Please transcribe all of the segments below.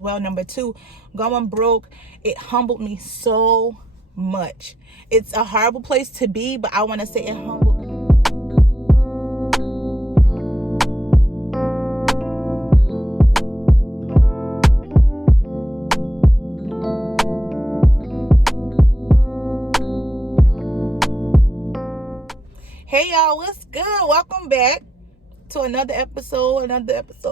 well. Number two, going broke, it humbled me so much. It's a horrible place to be, but I want to say it humbled me. Hey y'all, what's good? Welcome back to another episode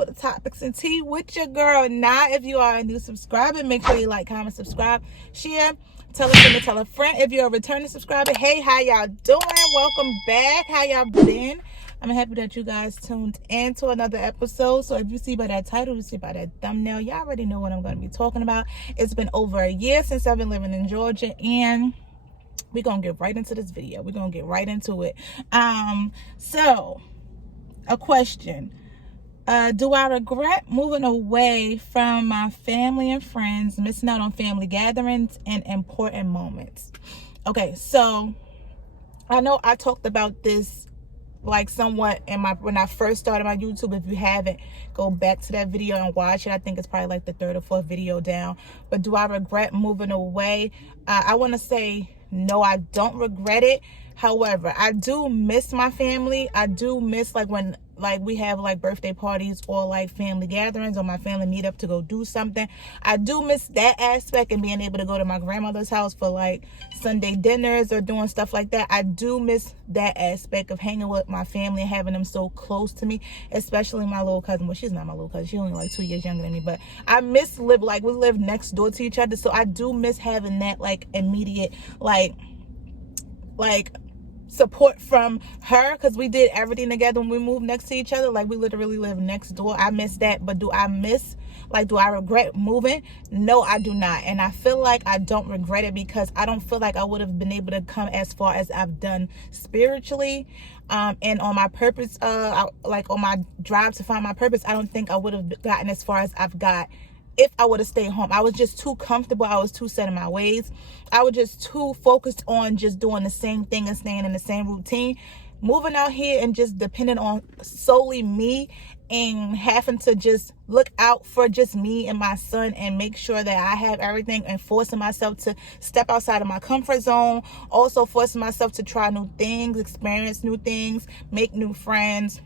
of Topics and Tea with your girl. Now, if you are a new subscriber, make sure you like, comment, subscribe, share, tell a friend to tell a friend. If you're a returning subscriber, hey, how y'all doing? Welcome back. How y'all been? I'm happy that you guys tuned in to another episode. So if you see by that title, you see by that thumbnail, y'all already know what I'm going to be talking about. It's been over a year since I've been living in Georgia, and we're gonna get right into this video. We're gonna get right into it. So a question: do I regret moving away from my family and friends, missing out on family gatherings and important moments? Okay, so I know I talked about this like somewhat in when I first started my YouTube. If you haven't, go back to that video and watch it. I think it's probably like the third or fourth video down. But do I regret moving away? I want to say no, I don't regret it. However, I do miss my family. I do miss like when we have like birthday parties or like family gatherings or my family meet up to go do something. I do miss that aspect and being able to go to my grandmother's house for like Sunday dinners or doing stuff like that. I do miss that aspect of hanging with my family and having them so close to me, especially my little cousin. Well, she's not my little cousin. She's only like 2 years younger than me, but I miss we live next door to each other. So I do miss having that like immediate like support from her, because we did everything together when we moved next to each other. Like, we literally live next door. I miss that. But do I regret moving? No, I do not. And I feel like I don't regret it because I don't feel like I would have been able to come as far as I've done spiritually, and on my purpose, like on my drive to find my purpose. I don't think I would have gotten as far as I've got if I would have stayed home. I was just too comfortable. I was too set in my ways. I was just too focused on just doing the same thing and staying in the same routine. Moving out here and just depending on solely me and having to just look out for just me and my son and make sure that I have everything, and forcing myself to step outside of my comfort zone. Also forcing myself to try new things, experience new things, make new friends.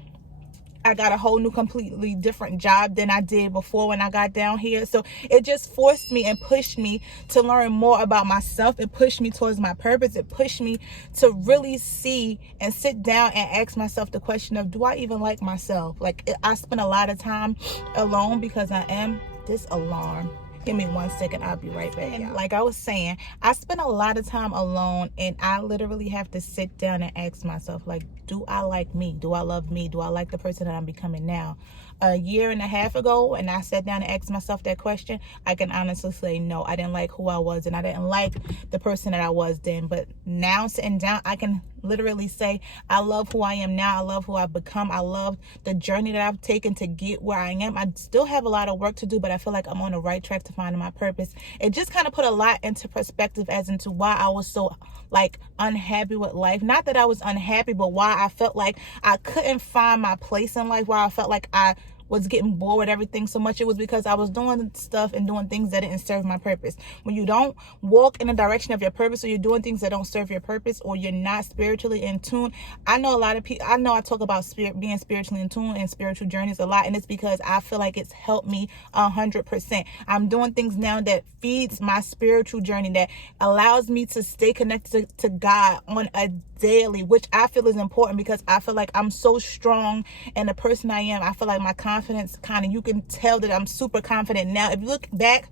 I got a whole new, completely different job than I did before when I got down here. So it just forced me and pushed me to learn more about myself. It pushed me towards my purpose. It pushed me to really see and sit down and ask myself the question of, do I even like myself? Like, I spend a lot of time alone because I am this alarm. Give me 1 second. I'll be right back. And like I was saying, I spend a lot of time alone, and I literally have to sit down and ask myself, like, do I like me? Do I love me? Do I like the person that I'm becoming now? A year and a half ago, and I sat down and asked myself that question, I can honestly say no, I didn't like who I was, and I didn't like the person that I was then. But now, sitting down, I can literally say I love who I am now. I love who I've become. I love the journey that I've taken to get where I am. I still have a lot of work to do, but I feel like I'm on the right track to finding my purpose. It just kind of put a lot into perspective as into why I was so like unhappy with life. Not that I was unhappy, but why I felt like I couldn't find my place in life, why I felt like I was getting bored with everything so much. It was because I was doing stuff and doing things that didn't serve my purpose. When you don't walk in the direction of your purpose, or you're doing things that don't serve your purpose, or you're not spiritually in tune. I know a lot of people, I know I talk about being spiritually in tune and spiritual journeys a lot, and it's because I feel like it's helped me 100%. I'm doing things now that feeds my spiritual journey, that allows me to stay connected to God on a daily, which I feel is important because I feel like I'm so strong in the person I am. I feel like my confidence you can tell that I'm super confident now. If you look back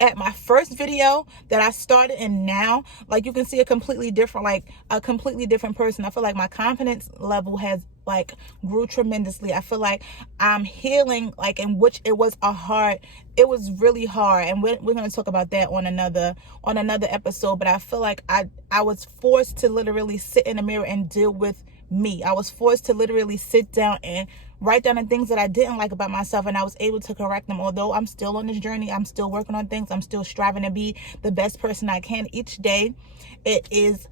at my first video that I started and now, like, you can see a completely different person. I feel like my confidence level has like grew tremendously. I feel like I'm healing, like, in which it was really hard, and we're going to talk about that on another episode. But I feel like I was forced to literally sit in the mirror and deal with me. I was forced to literally sit down and write down the things that I didn't like about myself, and I was able to correct them. Although I'm still on this journey, I'm still working on things, I'm still striving to be the best person I can each day. It is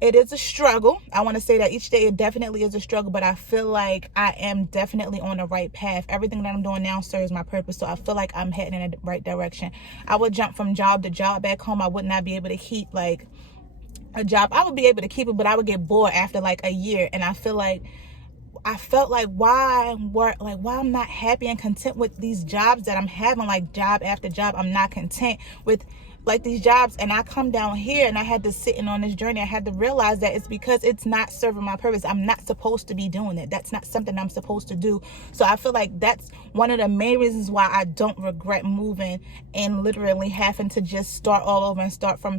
It is a struggle. I want to say that each day it definitely is a struggle, but I feel like I am definitely on the right path. Everything that I'm doing now serves my purpose, so I feel like I'm heading in the right direction. I would jump from job to job back home. I would not be able to keep like a job. I would be able to keep it, but I would get bored after like a year. And I felt like why I'm not happy and content with these jobs that I'm having, like job after job. I'm not content with like these jobs, and I come down here and I had to sit in on this journey. I had to realize that it's because it's not serving my purpose. I'm not supposed to be doing it. That's not something I'm supposed to do. So I feel like that's one of the main reasons why I don't regret moving and literally having to just start all over and start from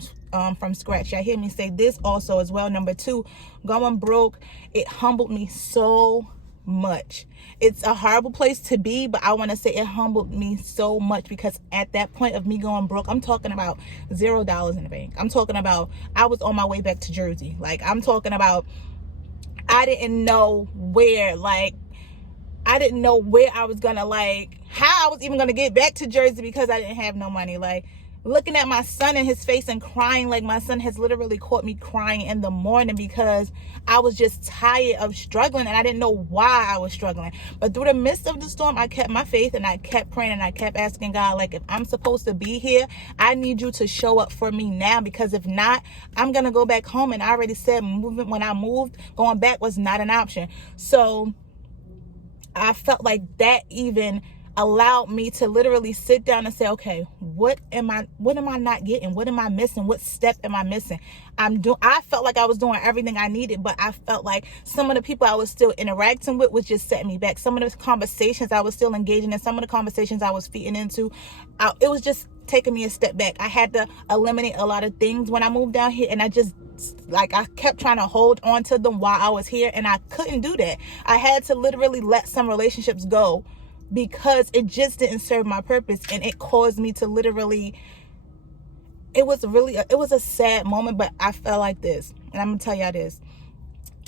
scratch. Y'all hear me say this also as well. Number 2, going broke, it humbled me so much. It's a horrible place to be, but I want to say it humbled me so much, because at that point of me going broke, I'm talking about $0 in the bank. I'm talking about I was on my way back to Jersey. Like, I'm talking about I didn't know where, like, I didn't know where I was gonna, like, how I was even gonna get back to Jersey, because I didn't have no money. Like, looking at my son in his face and crying, like my son has literally caught me crying in the morning because I was just tired of struggling, and I didn't know why I was struggling. But through the midst of the storm, I kept my faith and I kept praying and I kept asking God, like, if I'm supposed to be here, I need you to show up for me now, because if not, I'm gonna go back home. And I already said moving, when I moved, going back was not an option. So I felt like that even allowed me to literally sit down and say, okay, what am I not getting? What am I missing? What step am I missing? I felt like I was doing everything I needed, but I felt like some of the people I was still interacting with was just setting me back. Some of the conversations I was still engaging in, some of the conversations I was feeding into, it was just taking me a step back. I had to eliminate a lot of things when I moved down here, and I kept trying to hold on to them while I was here, and I couldn't do that. I had to literally let some relationships go because it just didn't serve my purpose, and it caused me to literally, it was a sad moment. But I felt like this, and I'm gonna tell y'all this: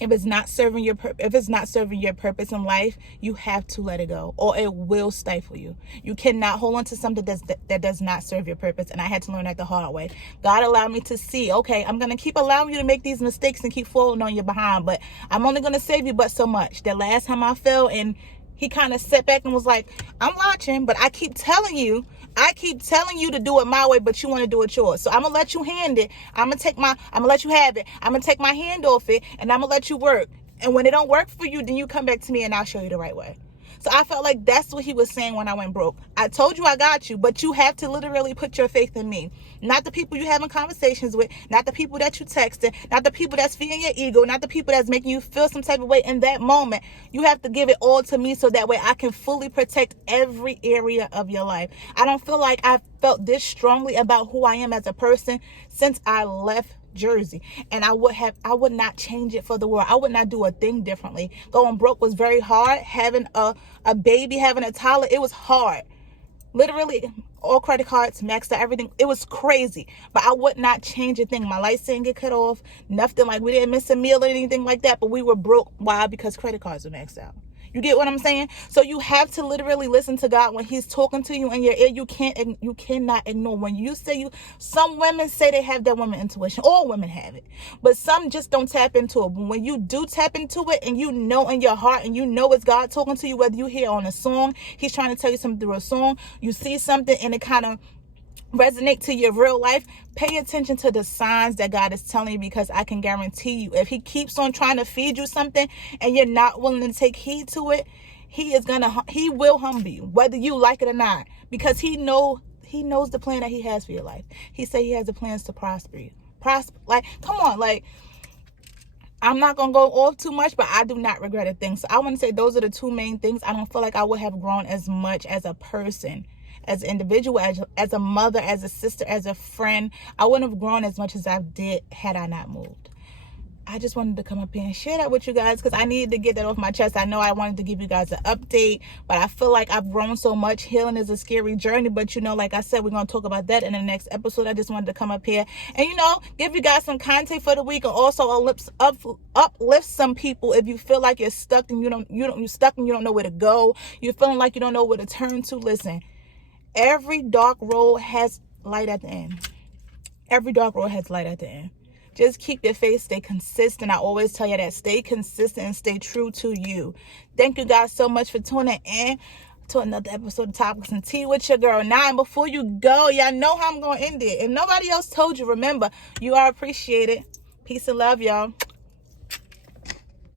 if it's not serving your purpose in life, you have to let it go, or it will stifle you. You cannot hold on to something that does not serve your purpose. And I had to learn that the hard way. God allowed me to see, okay, I'm gonna keep allowing you to make these mistakes and keep falling on your behind, but I'm only gonna save you but so much. The last time I fell, and he kind of sat back and was like, I'm watching, but I keep telling you to do it my way, but you want to do it yours. So I'm gonna let you hand it. I'm gonna let you have it. I'm gonna take my hand off it, and I'm gonna let you work. And when it don't work for you, then you come back to me and I'll show you the right way. So I felt like that's what he was saying when I went broke. I told you I got you, but you have to literally put your faith in me. Not the people you having conversations with, not the people that you texting, not the people that's feeding your ego, not the people that's making you feel some type of way in that moment. You have to give it all to me, so that way I can fully protect every area of your life. I don't feel like I've felt this strongly about who I am as a person since I left Jersey, and I would not change it for the world. I would not do a thing differently. Going broke was very hard. Having a baby, having a toddler, it was hard. Literally, all credit cards, maxed out everything. It was crazy, but I would not change a thing. My lights didn't get cut off. Nothing, like we didn't miss a meal or anything like that, but we were broke. Why? Because credit cards were maxed out. You get what I'm saying? So you have to literally listen to God when he's talking to you in your ear. You cannot ignore. When you say some women say they have their woman intuition. All women have it, but some just don't tap into it. But when you do tap into it, and you know in your heart, and you know it's God talking to you, whether you hear on a song, he's trying to tell you something through a song, you see something and it kind of resonate to your real life, pay attention to the signs that God is telling you, because I can guarantee you, if he keeps on trying to feed you something and you're not willing to take heed to it, he will humble you, whether you like it or not, because he knows the plan that he has for your life. He said he has the plans to prosper you. Like, come on, like, I'm not going to go off too much, but I do not regret a thing. So I want to say those are the two main things. I don't feel like I would have grown as much as a person, as an individual, as a mother, as a sister, as a friend. I wouldn't have grown as much as I did had I not moved. I just wanted to come up here and share that with you guys, because I needed to get that off my chest. I know I wanted to give you guys an update, but I feel like I've grown so much. Healing is a scary journey, but like I said, we're going to talk about that in the next episode. I just wanted to come up here and, give you guys some content for the week, and also uplift some people. If you feel like you're stuck and you don't know where to go, you're feeling like you don't know where to turn to, listen. Every dark road has light at the end. Every dark road has light at the end. Just keep your faith, stay consistent. I always tell you that. Stay consistent and stay true to you. Thank you guys so much for tuning in to another episode of Topics and Tea with your girl. Now, and before you go, y'all know how I'm going to end it. If nobody else told you, remember, you are appreciated. Peace and love, y'all.